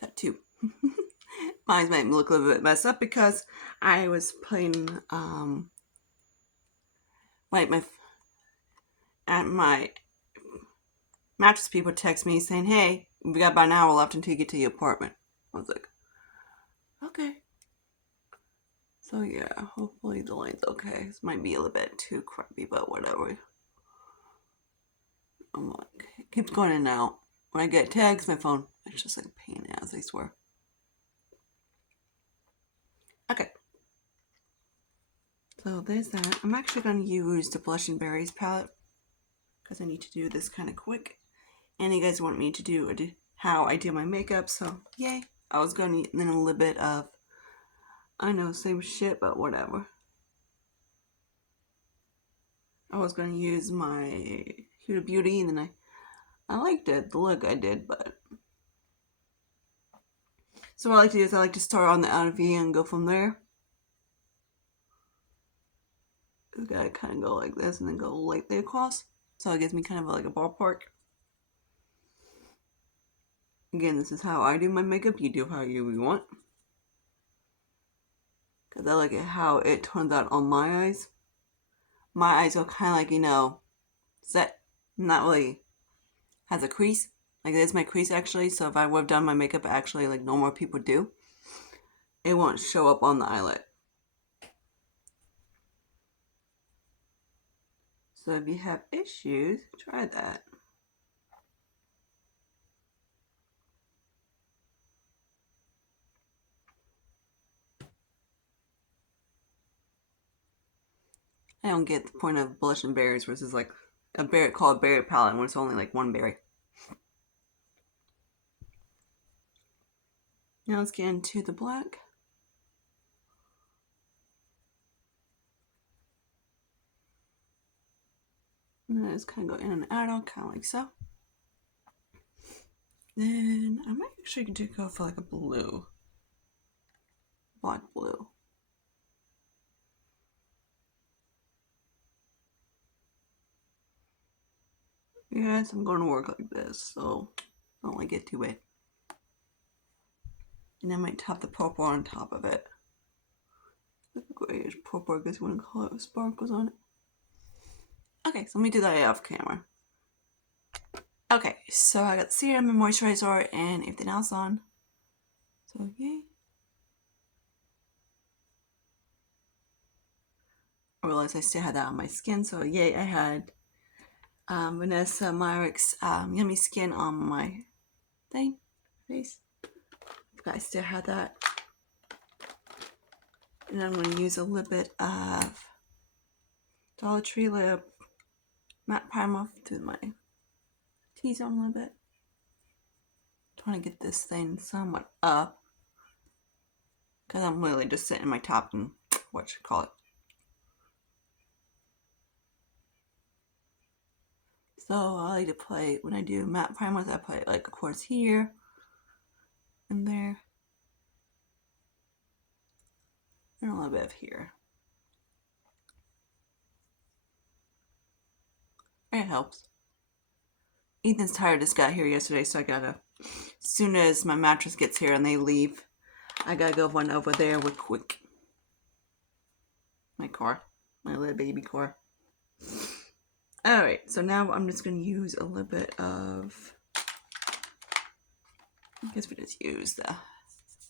Got two. Mine might look a little bit messed up because I was playing like my mattress people text me saying, "Hey, we got about an hour left until you get to the apartment." I was like, "Okay." So yeah, hopefully the line's okay. This might be a little bit too crappy, but whatever. I'm like, it keeps going in and out. When I get texts, my phone, it's just like a pain in the ass, I swear. Okay. So there's that. I'm actually going to use the Blush and Berries palette because I need to do this kind of quick. And you guys want me to do how I do my makeup, so yay. I was going to then a little bit of, I know, same shit, but whatever. I was going to use my Huda Beauty, and then I liked it, the look I did, but. So what I like to do is I like to start on the outer V and go from there. You gotta kind of go like this and then go lightly across. So it gives me kind of like a ballpark. Again, this is how I do my makeup. You do how you want. Because I like it how it turns out on my eyes. My eyes are kind of like, set. Not really has a crease. Like there's my crease actually. So if I would have done my makeup actually like normal people do, it won't show up on the eyelid. So if you have issues, try that. I don't get the point of blush and berries versus like a berry called berry palette when it's only like one berry. Now let's get into the black. And then I just kind of go in and out, kind of like so. Then I might actually do go for like a blue. Black blue. Yes, I'm going to work like this, so don't like it too bad. And I might top the purple on top of it. The grayish purple, I guess you want to call it, with sparkles on it. Okay, so let me do that off camera. Okay, so I got serum and moisturizer and everything else on. So yay. I realized I still had that on my skin, so yay, I had Vanessa Myrick's Yummy Skin on my face. I still had that. And I'm going to use a little bit of Dollar Tree Lip matte primer through my T-zone a little bit. Trying to get this thing somewhat up. Because I'm literally just sitting my top and what you call it. So I like to play, when I do matte primers, I play like of course here and there. And a little bit of here. It helps. Ethan's tired, just got here yesterday, so I gotta, as soon as my mattress gets here and they leave, I gotta go run over there with quick. My car. My little baby car. Alright, so now I'm just gonna use a little bit of, I guess we just use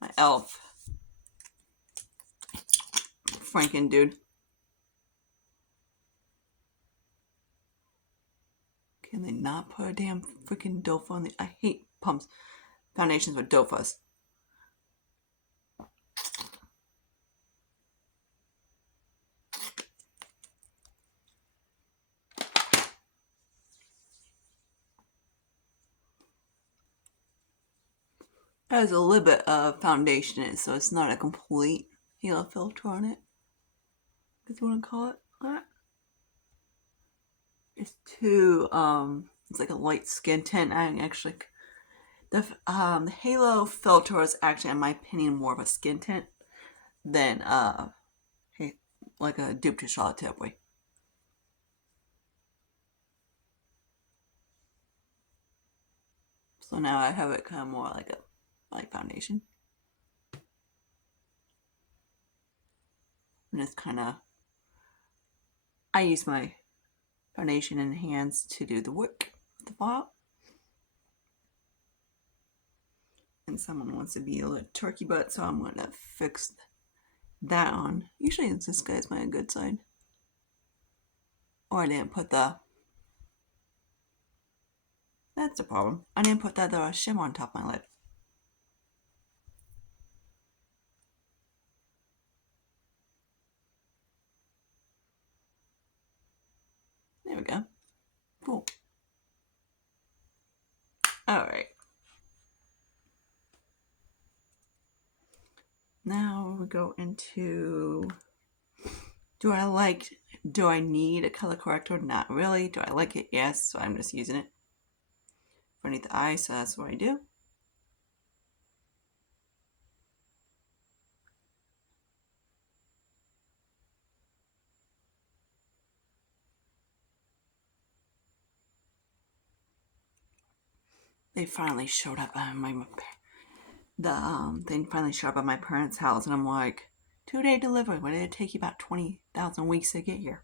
my e.l.f. Franken dude. Can they not put a damn freaking doe on the, I hate pumps. Foundations with doe-fuzz. There's a little bit of foundation in it, so it's not a complete halo filter on it. That's what I call it. It's too it's like a light skin tint. I actually the halo filter is actually, in my opinion, more of a skin tint than like a dupe to Charlotte Tilbury. So now I have it kind of more like a light foundation. And it's kind of, I use my foundation and hands to do the work of the file. And someone wants to be a little turkey butt, so I'm going to fix that on. Usually this guy's my good side. Or I didn't put the, that's the problem. I didn't put that shimmer on top of my lid. There we go. Cool. Alright. Now we go into, do I need a color corrector? Not really. Do I like it? Yes. So I'm just using it underneath the eye, so that's what I do. They finally showed up at they finally showed up at my parents' house, and I'm like, 2-day delivery. Why did it take you about 20,000 weeks to get here?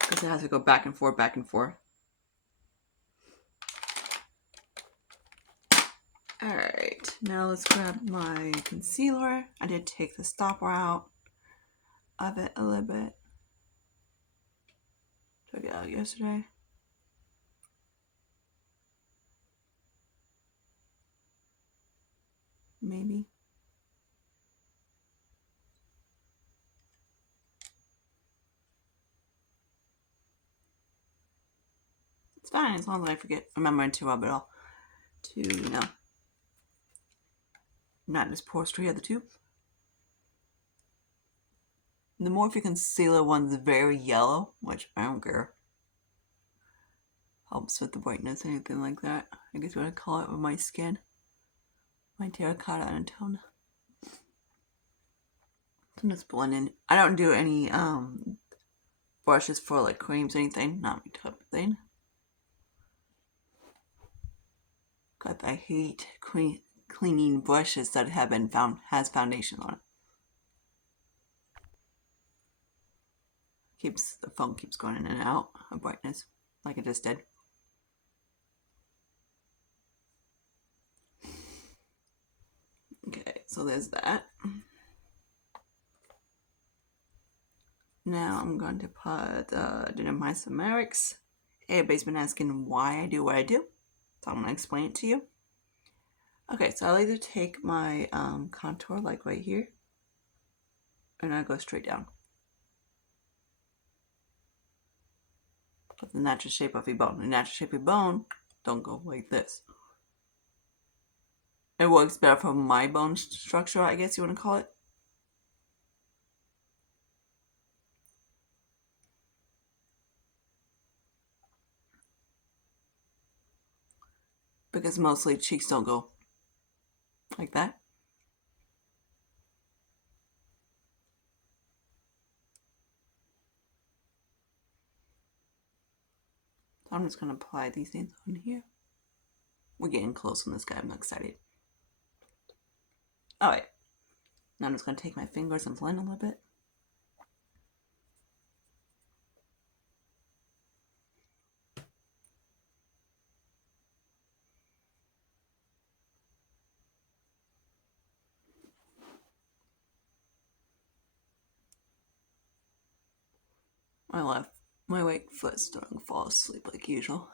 Because it has to go back and forth, back and forth. Alright, now let's grab my concealer. I did take the stopper out of it a little bit. Took it out yesterday. Maybe. It's fine as long as I remember to rub it all. To, not just pour straight out the tube. The Morphe concealer one's very yellow, which I don't care. Helps with the brightness, anything like that. I guess what I call it with my skin. My terracotta undertone. So I'm just blending. I don't do any brushes for like creams or anything. Not my type of thing. Because I hate cleaning brushes that has foundation on it. The phone keeps going in and out of brightness, like it just did. Okay, so there's that. Now I'm going to put my Myricks. Everybody's been asking why I do what I do, so I'm going to explain it to you. Okay, so I like to take my contour, like right here, and I go straight down. But the natural shape of your bone. The natural shape of your bone don't go like this. It works better for my bone structure, I guess you want to call it. Because mostly cheeks don't go like that. So I'm just going to apply these things on here. We're getting close on this guy. I'm excited. Alright. Now I'm just going to take my fingers and blend a little bit. My right foot's starting to fall asleep like usual.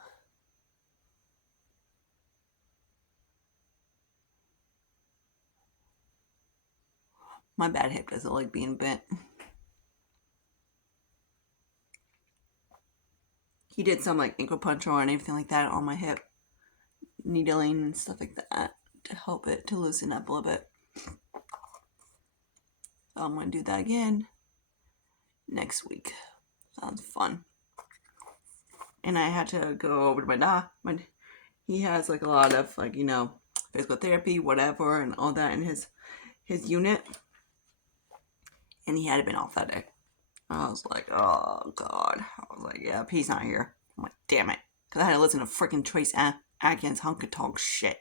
My bad hip doesn't like being bent. He did some like ankle puncher or anything like that on my hip. Needling and stuff like that to help it to loosen up a little bit. So I'm going to do that again next week. Sounds fun. And I had to go over to my doc. He has like a lot of like, physical therapy, whatever, and all that in his unit. And he had been off that day. I was like, oh God. I was like, yeah, he's not here. I'm like, damn it. Because I had to listen to freaking Trace Atkins hunk of talk shit.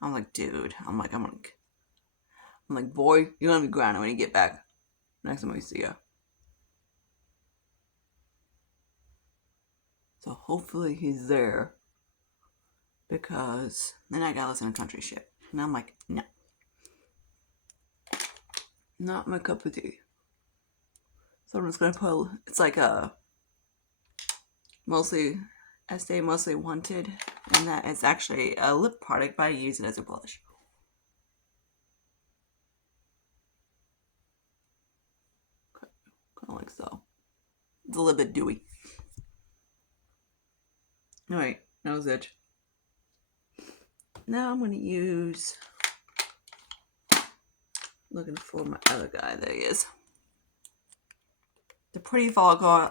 I'm like, dude. I'm like, boy, you're gonna be grounded when you get back. Next time we see you. So hopefully he's there. Because then I gotta listen to country shit. And I'm like, no. Not my cup of tea. So I'm just gonna put, it's like a mostly, Estee Mostly Wanted. And that is actually a lip product, but I use it as a blush. Kind of like so. It's a little bit dewy. Alright, nose edge. Now I'm gonna use, looking for my other guy, there he is. The Pretty Vulgar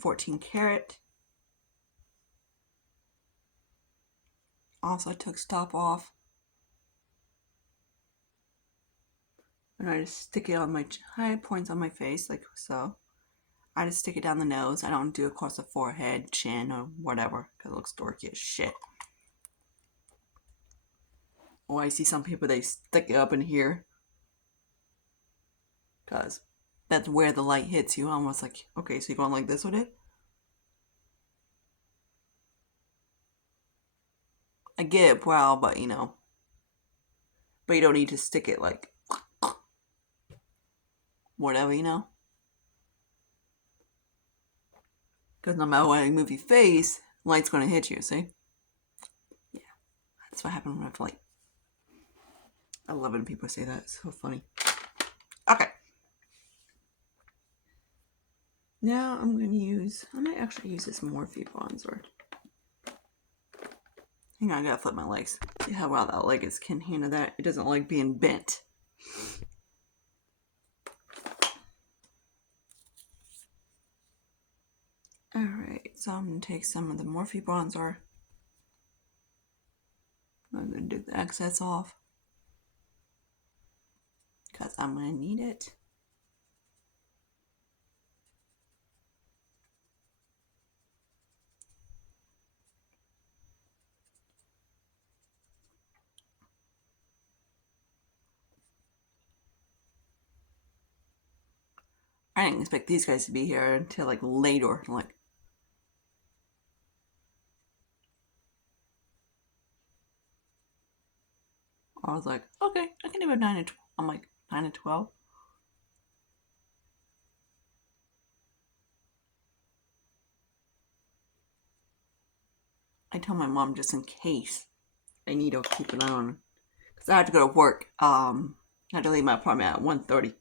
14 karat. Also, I took stop off. And I just stick it on my high points on my face, like so. I just stick it down the nose. I don't do it across the forehead, chin, or whatever, because it looks dorky as shit. Or I see some people, they stick it up in here. Because that's where the light hits you. Almost like, okay, so you're going like this with it? I get it, wow, but you know. But you don't need to stick it like whatever, you know? Because no matter what you move your face, light's going to hit you, see? Yeah. That's what happened when I flight. I love it when people say that. It's so funny. Okay. Now I'm going to use, I might actually use this Morphe bronzer. Hang on, I gotta flip my legs. See how well that leg can handle that. It doesn't like being bent. Alright, so I'm going to take some of the Morphe bronzer. I'm going to do the excess off. Because I'm going to need it. I didn't expect these guys to be here until like later. Like, I was like, okay, I can do a 9 to 12. I'm like, 9 to 12? I tell my mom just in case I need to keep an eye on her. Because I have to go to work. I had to leave my apartment at 1:30.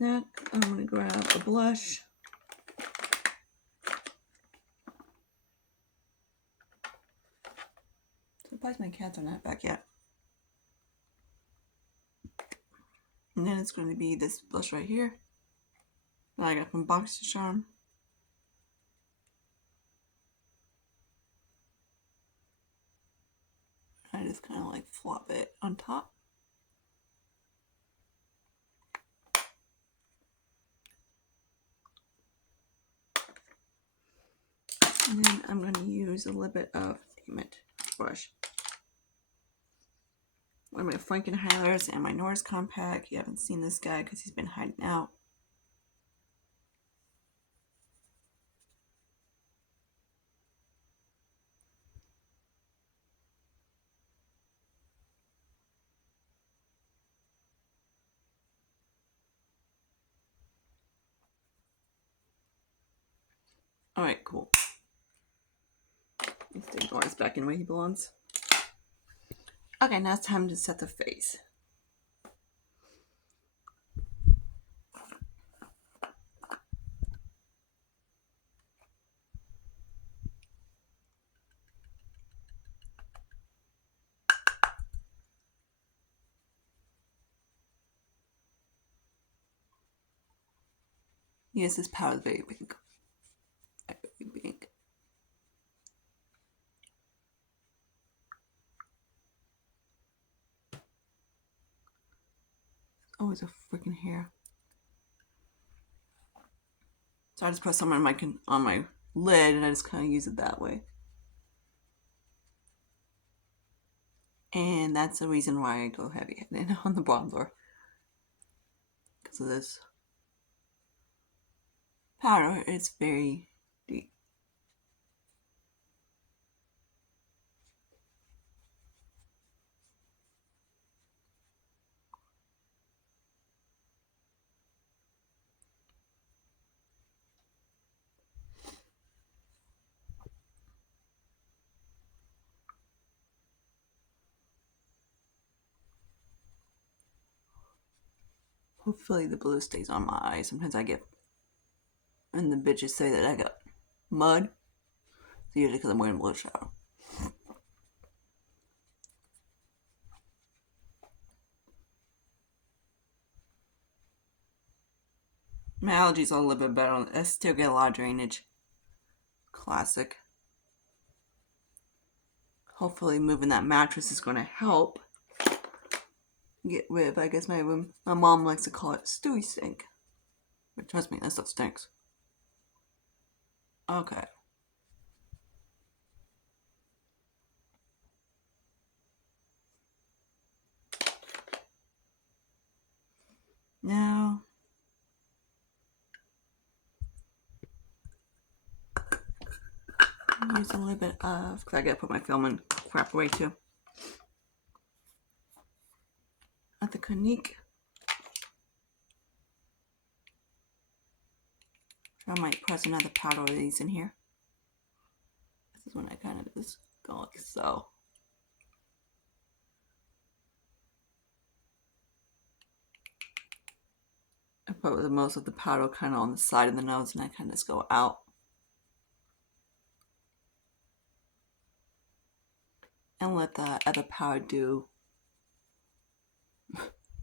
Next, I'm going to grab a blush. Surprised my cats are not back yet. And then it's going to be this blush right here that I got from Box Charm. I just kind of like flop it on top. And then I'm going to use a little bit of, damn it, brush. One of my Franken highlighters and my Norris compact. You haven't seen this guy because he's been hiding out. Alright, cool. Let's take Norris back in where he belongs. Okay, now it's time to set the face. Yes, this powder is very pink. Very pink. Always a freaking hair. So I just put some on my lid and I just kind of use it that way. And that's the reason why I go heavy-handed on the bronzer. Because of this powder, it's very deep. Hopefully the blue stays on my eye. Sometimes I get, and the bitches say that I got mud. It's usually because I'm wearing blue shadow. My allergies are a little bit better. I still get a lot of drainage. Classic. Hopefully moving that mattress is going to help get rid of, I guess my mom likes to call it Stewie stink. But trust me, that stuff stinks. Okay. Now, use a little bit of, because I gotta put my film and crap away too. At the Clinique. I might press another powder of these in here. This is when I kind of just go like so. I put the most of the powder kind of on the side of the nose and I kind of just go out. And let the other powder do,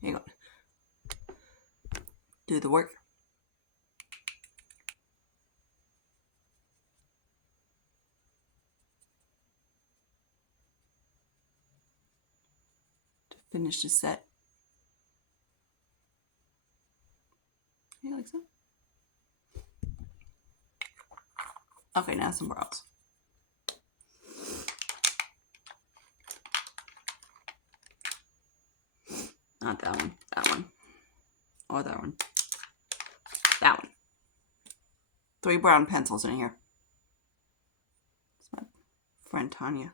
hang on, do the work. To finish the set. Yeah, like so. Okay, now some brows. Not that one, that one. Or that one. That one. 3 brown pencils in here. It's my friend Tanya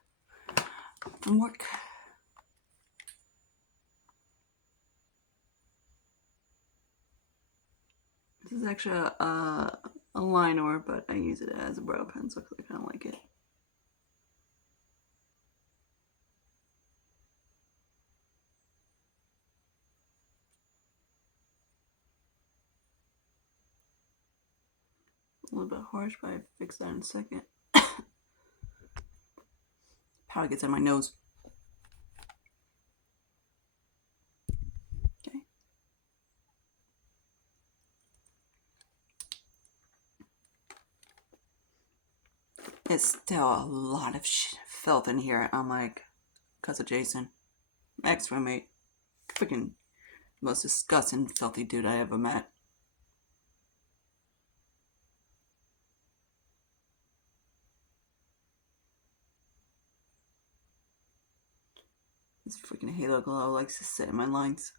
from work. This is actually a liner, but I use it as a brow pencil because I kind of like it. A little bit harsh, but I fix that in a second. Powder gets in my nose. Okay. It's still a lot of filth in here. I'm like, because of Jason, ex-roommate, freaking most disgusting, filthy dude I ever met. This freaking halo glow likes to sit in my lines.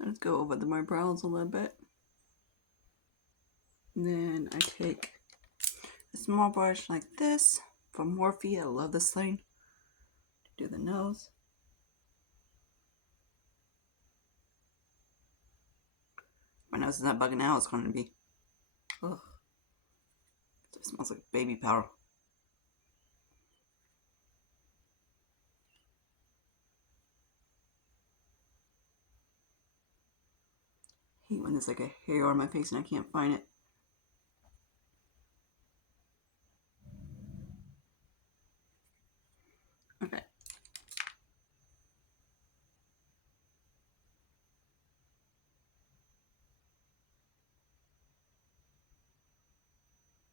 Let's go over my brows a little bit. And then I take a small brush like this from Morphe. I love this thing. Do the nose. My nose is not bugging out. It's going to be. Ugh. It smells like baby powder. I hate when there's like a hair on my face and I can't find it. Okay.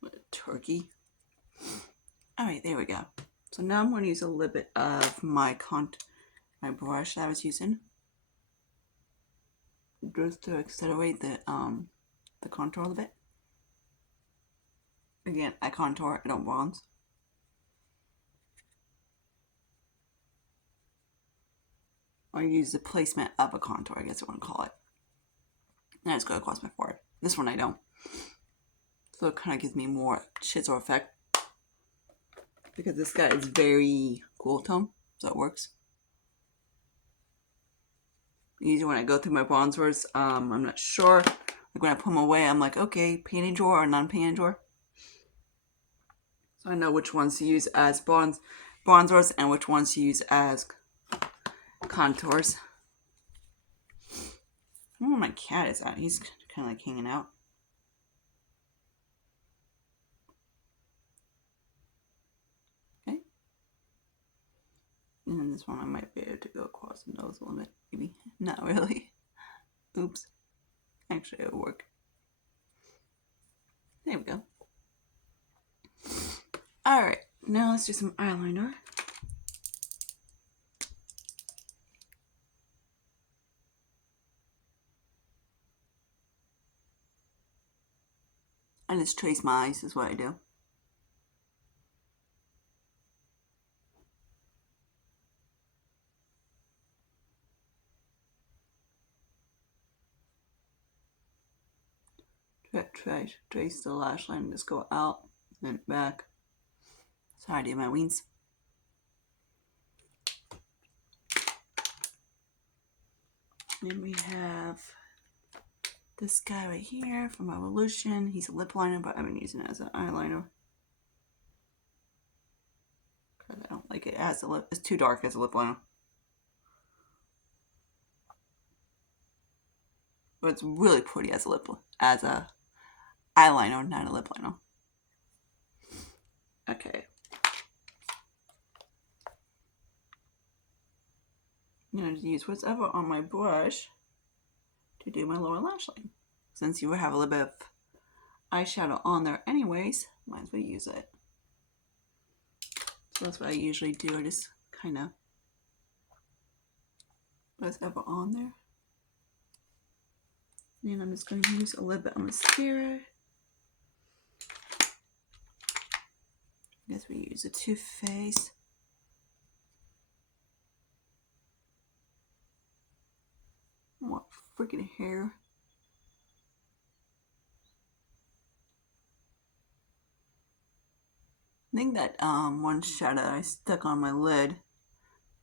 What a turkey. Alright, there we go. So now I'm going to use a little bit of my brush that I was using. just to accelerate the contour a little bit. Again, I contour, I don't bronze. Or use the placement of a contour, I guess I want to call it. And I just go across my forehead. This one I don't. So it kind of gives me more chisel effect. Because this guy is very cool tone, so it works. Usually when I go through my bronzers, I'm not sure. Like when I put them away, I'm like, okay, painting drawer or non-painting drawer. So I know which ones to use as bronzers and which ones to use as contours. I don't know where my cat is at. He's kind of like hanging out. Okay. And then this one I might be able to go across the nose a little bit. Maybe. Not really. Oops. Actually, it'll work. There we go. Alright, now let's do some eyeliner. I just trace my eyes is what I do. Trace the lash line and just go out and back. Sorry, I did my wings. Then we have this guy right here from Evolution. He's a lip liner, but I've been using it as an eyeliner. Because I don't like it as a lip. It's too dark as a lip liner. But it's really pretty as a eyeliner, not a lip liner. Okay. I'm going to use whatever on my brush to do my lower lash line. Since you have a little bit of eyeshadow on there anyways, might as well use it. So that's what I usually do. I just kind of whatever on there. And I'm just going to use a little bit of mascara. I guess we use a Too Faced. What freaking hair. I think that one shadow I stuck on my lid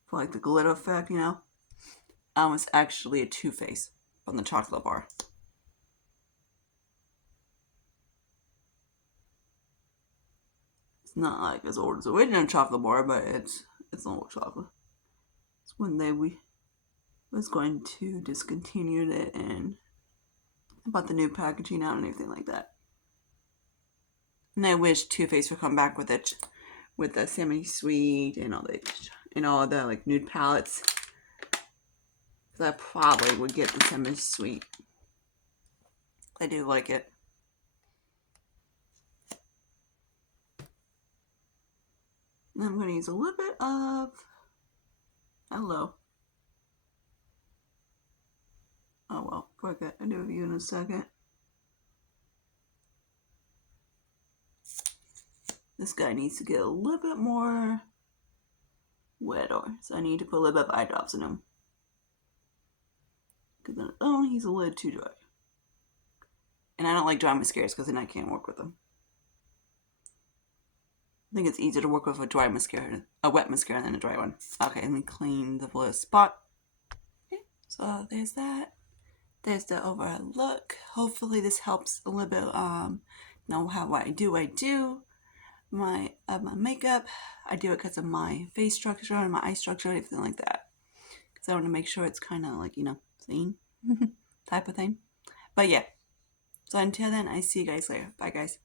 for like the glitter effect, you know, was actually a Too Faced from the chocolate bar. It's not like as old as the original chocolate bar, but it's an old chocolate. It's when we was going to discontinue it and about the new packaging out and everything like that. And I wish Too Faced would come back with it, with the semi-sweet and all the like nude palettes. Because I probably would get the semi-sweet. I do like it. And I'm going to use a little bit of Hello. Oh well, forget. I'll do a review in a second. This guy needs to get a little bit more wetter, so I need to put a little bit of eye drops in him. Because on his own, he's a little too dry. And I don't like dry mascaras because then I can't work with them. I think it's easier to work with a dry mascara, a wet mascara than a dry one. Okay, let me clean the blue spot. Okay, so there's that. There's the overall look. Hopefully this helps a little bit know how I do my makeup. I do it because of my face structure and my eye structure and everything like that. Because I want to make sure it's kind of like, you know, clean type of thing. But yeah. So until then, I see you guys later. Bye guys.